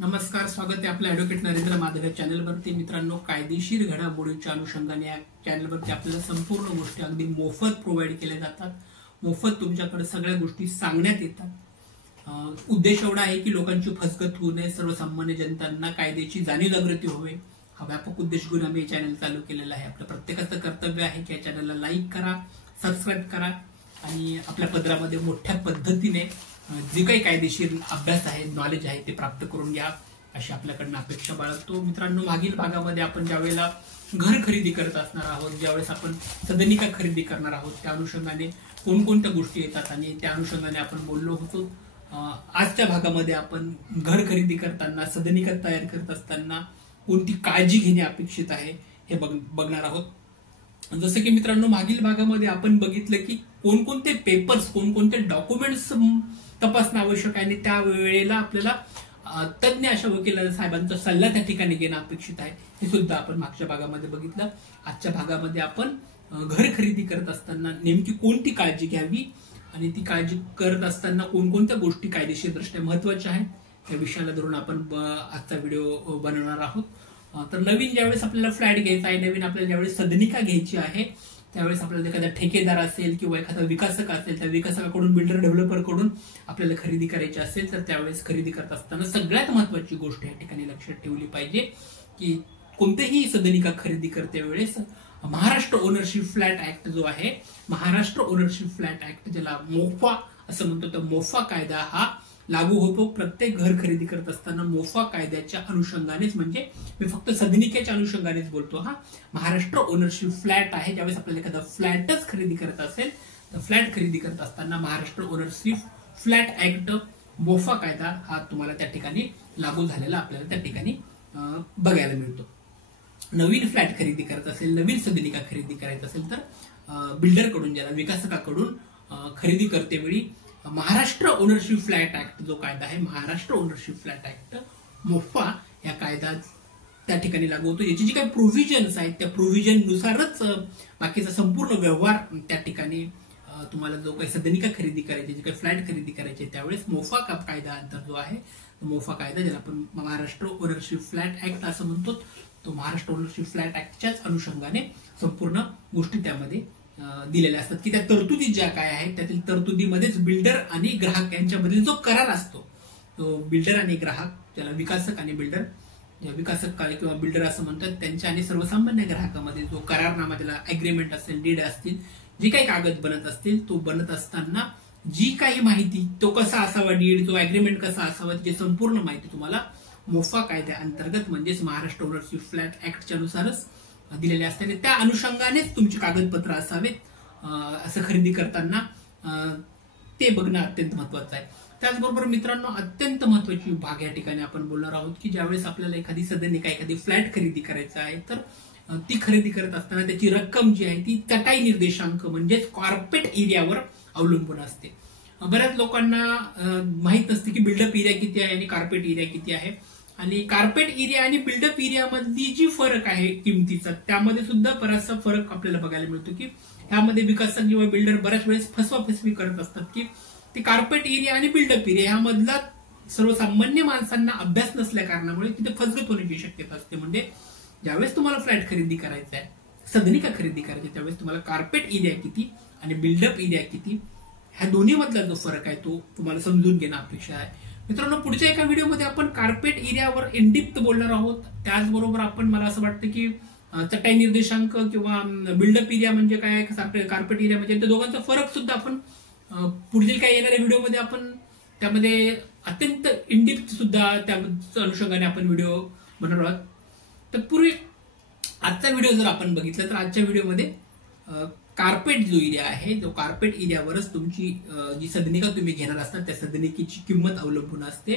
नमस्कार, स्वागत आहे आपल्या ॲडव्होकेट नरेंद्र माधव या चॅनलवरती. मित्रांनो, कायदेशीर घडामोडींच्या अनुषंगाने या चॅनलवरती आपल्याला संपूर्ण गोष्टी अगदी मोफत प्रोव्हाइड केल्या जातात. मोफत तुमच्याकडे सगळ्या गोष्टी सांगण्यात येतात. उद्देश एवढा आहे की लोकांची फसगत होऊ नये, सर्वसामान्य जनतांना कायद्याची जाणीव जागृती व्हावी. हा व्यापक उद्देश घेऊन आम्ही चॅनल चालू केलेला आहे. आपलं प्रत्येकाचं कर्तव्य आहे की या चॅनलला लाईक करा, सबस्क्राईब करा आणि आपल्या पदरामध्ये मोठ्या पद्धतीने जे काही कायदेशीर अभ्यास आहे, नॉलेज आहे ते प्राप्त करून घ्या अशी आपल्याकडनं अपेक्षा बाळगतो. मित्रांनो, मागील भागामध्ये आपण ज्यावेळेला घर खरेदी करत असणार आहोत, ज्यावेळेस आपण सदनिका खरेदी करणार आहोत, त्या अनुषंगाने कोणकोणत्या गोष्टी येतात आणि त्या अनुषंगाने आपण बोललो होतो. आजच्या भागामध्ये आपण घर खरेदी करताना, सदनिका तयार करत असताना कोणती काळजी घेणे अपेक्षित आहे हे बघणार आहोत. जसं की मित्रांनो, मागील भागामध्ये आपण बघितलं की कोणकोणते पेपर्स, कोणकोणते डॉक्युमेंट्स तपासणं आवश्यक आहे आणि त्या वेळेला आपल्याला तज्ञ अशा वकील साहेबांचा सल्ला त्या ठिकाणी घेणं अपेक्षित आहे, हे सुद्धा आपण मागच्या भागामध्ये बघितलं. आजच्या भागामध्ये आपण घर खरेदी करत असताना नेमकी कोणती काळजी घ्यावी आणि ती काळजी करत असताना कोणकोणत्या गोष्टी कायदेशीर दृष्ट्या महत्वाच्या आहेत या विषयाला धरून आपण आजचा व्हिडिओ बनवणार आहोत. तर नवीन ज्यावेळेस आपल्याला फ्लॅट घ्यायचा आहे, नवीन आपल्याला ज्यावेळेस सदनिका घ्यायची आहे, त्यावेळेस आपल्याला एखादा ठेकेदार असेल किंवा एखादा विकासक असेल, त्या विकासकाकडून, बिल्डर डेव्हलपरकडून आपल्याला खरेदी करायची असेल तर त्यावेळेस खरेदी करत असताना सगळ्यात महत्वाची गोष्ट या ठिकाणी लक्षात ठेवली पाहिजे की कोणतेही सदनिका खरेदी करते वेळेस महाराष्ट्र ओनरशिप फ्लॅट ऍक्ट जो आहे, महाराष्ट्र ओनरशिप फ्लॅट ऍक्ट ज्याला मोफा असं म्हणतो, तर मोफा कायदा हा लागू होतो. प्रत्येक घर खरेदी करत असताना मोफा कायद्याच्या अनुषंगानेच, म्हणजे मी फक्त सदनिकेच्या अनुषंगानेच बोलतो. हा महाराष्ट्र ओनरशिप फ्लॅट आहे. ज्यावेळेस आपल्याला एखादा फ्लॅटच खरेदी करत असेल तर फ्लॅट खरेदी करत असताना Maharashtra ownership flat act MOFA कायदा हा तुम्हाला त्या ठिकाणी लागू झालेला आपल्याला त्या ठिकाणी बघायला मिळतो. नवीन फ्लॅट खरेदी करत असेल, नवीन सदनिका खरेदी करायचं असेल तर बिल्डरकडून, ज्याला विकासकाकडून खरेदी करते वेळी महाराष्ट्र ओनरशिप फ्लॅट ऍक्ट जो कायदा आहे, Maharashtra ownership flat act MOFA या कायदा त्या ठिकाणी लागू होतो. याची जी काही प्रोव्हिजन्स आहेत त्या प्रोव्हिजन नुसारच बाकीचा संपूर्ण व्यवहार त्या ठिकाणी तुम्हाला जो काही सदनिका खरेदी करायची, जे काही फ्लॅट खरेदी करायचे, त्यावेळेस मोफा कायदा अंतर जो आहे, मोफा कायदा ज्याला आपण महाराष्ट्र ओनरशिप फ्लॅट ऍक्ट असं म्हणतो, तो महाराष्ट्र ओनरशिप फ्लॅट ऍक्टच्याच अनुषंगाने संपूर्ण गोष्टी त्यामध्ये दिलेल्या असतात की त्या तरतुदी ज्या काय आहेत त्यातील तरतुदीमध्येच बिल्डर आणि ग्राहक यांच्यामधील जो करार असतो, तो बिल्डर आणि ग्राहक, ज्याला विकासक आणि बिल्डर, विकासक किंवा बिल्डर असं म्हणतात, त्यांच्या आणि सर्वसामान्य ग्राहकामध्ये जो करारनामा, ज्याला अग्रीमेंट असेल, डीड असतील, जे काही कागद बनत असतील, तो बनत असताना जी काही माहिती, तो कसा असावा डीड, तो अग्रीमेंट कसा असावा, त्याची संपूर्ण माहिती तुम्हाला मोफा कायद्या अंतर्गत म्हणजेच महाराष्ट्र ओनरशिप फ्लॅट ऍक्टच्या नुसारच दिलेले असते आणि त्या अनुषंगानेच तुमची कागदपत्र असावेत असं खरेदी करताना ते बघणं अत्यंत महत्वाचं आहे. त्याचबरोबर मित्रांनो, अत्यंत महत्वाची भाग या ठिकाणी आपण बोलणार आहोत की ज्यावेळेस आपल्याला एखादी सदनिका, एखादी फ्लॅट खरेदी करायचं आहे तर ती खरेदी करत असताना त्याची रक्कम जी आहे ती चटाई निर्देशांक म्हणजेच कॉर्पेट एरियावर अवलंबून असते. बऱ्याच लोकांना माहित नसते की बिल्डअप एरिया किती आहे आणि कार्पेट एरिया किती आहे, आणि कार्पेट एरिया आणि बिल्डअप एरियामधली जी फरक आहे किमतीचा, त्यामध्ये सुद्धा बराचसा फरक आपल्याला बघायला मिळतो की ह्यामध्ये विकासक किंवा बिल्डर बऱ्याच वेळेस फसवाफसवी करत असतात की ते कार्पेट एरिया आणि बिल्डअप एरिया ह्यामधला सर्वसामान्य माणसांना अभ्यास नसल्या कारणामुळे तिथे फसगत होण्याची शक्यता असते. म्हणजे ज्यावेळेस तुम्हाला फ्लॅट खरेदी करायचा आहे, सदनिका खरेदी करायची, त्यावेळेस तुम्हाला कार्पेट एरिया किती आणि बिल्डअप एरिया किती ह्या दोन्ही मधला जो फरक आहे तो तुम्हाला समजून घेणं अपेक्षा आहे. मित्रांनो, पुढच्या एका व्हिडिओमध्ये आपण कार्पेट एरियावर इनडिप्थ बोलणार आहोत. त्याचबरोबर आपण, मला असं वाटतं की चटाई निर्देशांक किंवा बिल्डअप एरिया म्हणजे काय, कार्पेट एरिया म्हणजे, त्या दोघांचा फरक सुद्धा आपण पुढील काही येणाऱ्या व्हिडिओमध्ये आपण त्यामध्ये अत्यंत इनडिप्थ सुद्धा त्या अनुषंगाने आपण व्हिडिओ बनवणार आहोत. तत्पूर्वी आजचा व्हिडिओ जर आपण बघितला तर आजच्या व्हिडिओमध्ये कार्पेट जो एरिया आहे, जो कार्पेट एरियावरच तुमची जी सदनिका तुम्ही घेणार असतात त्या सदनिकेची किंमत अवलंबून असते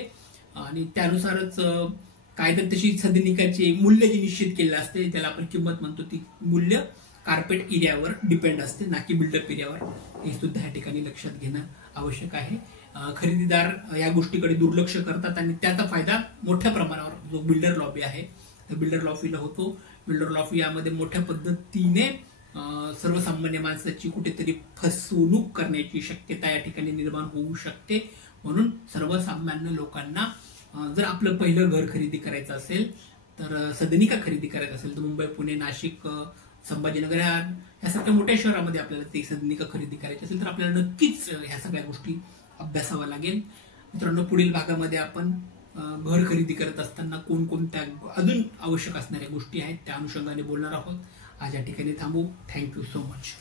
आणि त्यानुसारच कायद्यात तशी सदनिकाचे मूल्य जे निश्चित केलेलं असते, त्याला आपण किंमत म्हणतो, ती मूल्य कार्पेट एरियावर डिपेंड असते, ना की बिल्डअप एरियावर. हे सुद्धा या ठिकाणी लक्षात घेणं आवश्यक आहे. खरेदीदार या गोष्टीकडे दुर्लक्ष करतात आणि त्याचा फायदा मोठ्या प्रमाणावर जो बिल्डर लॉबी आहे, बिल्डर लॉबीला होतो. बिल्डर लॉबी यामध्ये मोठ्या पद्धतीने सर्वसामान्य माणसाची कुठेतरी फसवणूक करण्याची शक्यता या ठिकाणी निर्माण होऊ शकते. म्हणून सर्वसामान्य लोकांना जर आपलं पहिलं घर खरेदी करायचं असेल तर सदनिका खरेदी करायचं असेल तर मुंबई, पुणे, नाशिक, संभाजीनगर ह्यासारख्या मोठ्या शहरामध्ये आपल्याला ती सदनिका खरेदी करायची असेल तर आपल्याला नक्कीच ह्या सगळ्या गोष्टी अभ्यासाव्या लागेल. मित्रांनो, पुढील भागामध्ये आपण घर खरेदी करत असताना कोणकोणत्या अजून आवश्यक असणाऱ्या गोष्टी आहेत त्या अनुषंगाने बोलणार आहोत. आज या ठिकाणी थांबू. Thank you so much.